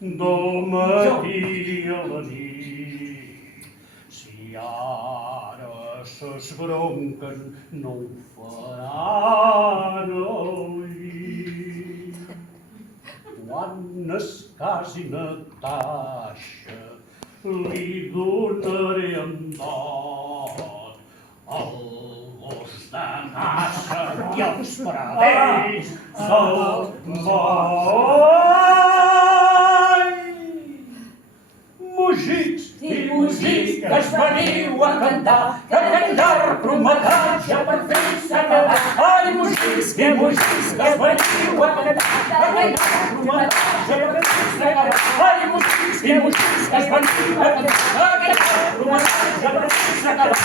del matí a la nit. Si ara s'esbronquen no ho faran al llit. Quan es casi Natasha li donaré en dot el gos de caça i els pradells del moll. Músics i músiques veniu a cantar, que aquest llarg prometratge per fi s'acabarà. Ai, músics i músiques veniu a cantar, que aquest llarg prometratge per fi s'acabarà. Ai, músics i músiques veniu a cantar, que aquest llarg prometratge per fi s'acabarà.